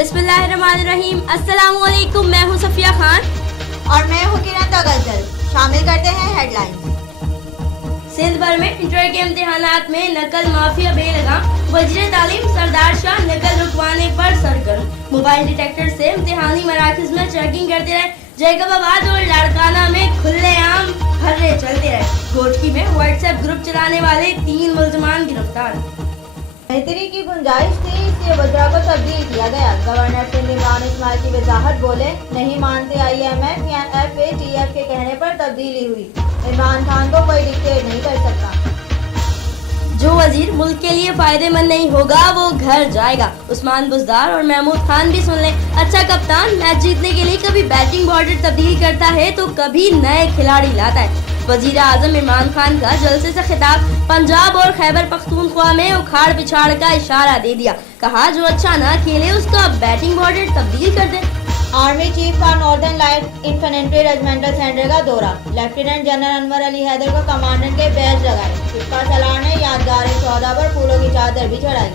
बिस्मिल्लाहिर्रहमानिर्रहीम। अस्सलामुअलैकुम, मैं हूं सफिया खान और मैं हूं किरण तगजल। शामिल करते हैं हेडलाइंस। सिंध भर में इंटर के इम्तिहानात में नकल माफिया बेलगाम। वज़ीर तालीम सरदार शाह नकल रुकवाने पर सरगर्म। मोबाइल डिटेक्टर से इम्तिहानी मराकज़ में चेकिंग करते रहे। जैकबाबाद और लाड़काना में खुलेआम हर्रे चलते रहे। घोटकी में व्हाट्सएप ग्रुप चलाने वाले 3 मुल्ज़िमान गिरफ्तार। बेहतरी की गुंजाइश थी, इसलिए वज़रा को तब्दील किया गया। गवर्नर सिंध इमरान इस्माइल की वजाहत, बोले नहीं मानते IMF या FATF के कहने पर तब्दीली हुई। इमरान खान को कोई डिक्टेट नहीं कर सकता। जो वजीर मुल्क के लिए फायदेमंद नहीं होगा वो घर जाएगा। उस्मान बुज़दार और महमूद खान भी सुन लें। अच्छा कप्तान मैच जीतने के लिए कभी बैटिंग बॉर्डर तब्दील करता है तो कभी नए खिलाड़ी लाता है। वजीर आजम इमरान खान का जलसे से खिताब। पंजाब और खैबर पख्तूनख्वा में उखाड़ पिछाड़ का इशारा दे दिया। कहा जो अच्छा ना खेले उसका बैटिंग बॉर्डर तब्दील कर दे। आर्मी चीफ का northern light infantry regimental centre का दौरा। लेफ्टिनेंट जनरल अनवर अली हैदर को कमांडेंट के बैज लगाए। सिक्का सलार ने यादगार सौदा पर फूलों की चादर भी चढ़ाई।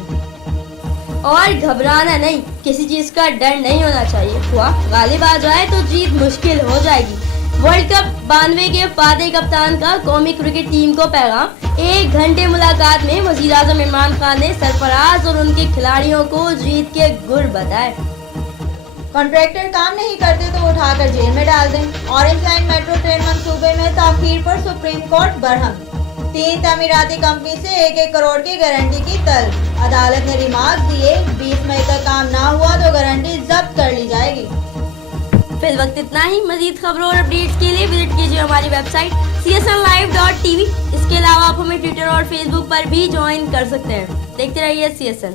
और घबराना नहीं, किसी चीज का डर नहीं होना चाहिए। हुआ गालिब आ जाए तो जीत मुश्किल हो जाएगी। वर्ल्ड कप 92 के फातेह कप्तान का कौमी क्रिकेट टीम को पैगाम। 1 घंटे मुलाकात में वजीर आजम इमरान खान ने सरफराज और उनके खिलाड़ियों को जीत के गुर बताए। कॉन्ट्रैक्टर काम नहीं करते तो उठाकर जेल में डाल दें। ऑरेंज लाइन मेट्रो ट्रेन मंसूबे में ताखीर पर सुप्रीम कोर्ट बरहम। 3 तमीराती कंपनी से 1-1 करोड़ की गारंटी की तलब। अदालत ने रिमार्क दिए 20 मई तक काम ना हुआ तो गारंटी जब्त कर ली जाएगी। फिर वक्त इतना ही। मजीद खबरों और अपडेट्स के लिए विजिट कीजिए हमारी वेबसाइट csnlive.tv। इसके अलावा आप हमें ट्विटर और फेसबुक पर भी ज्वाइन कर सकते हैं। देखते रहिए CSN।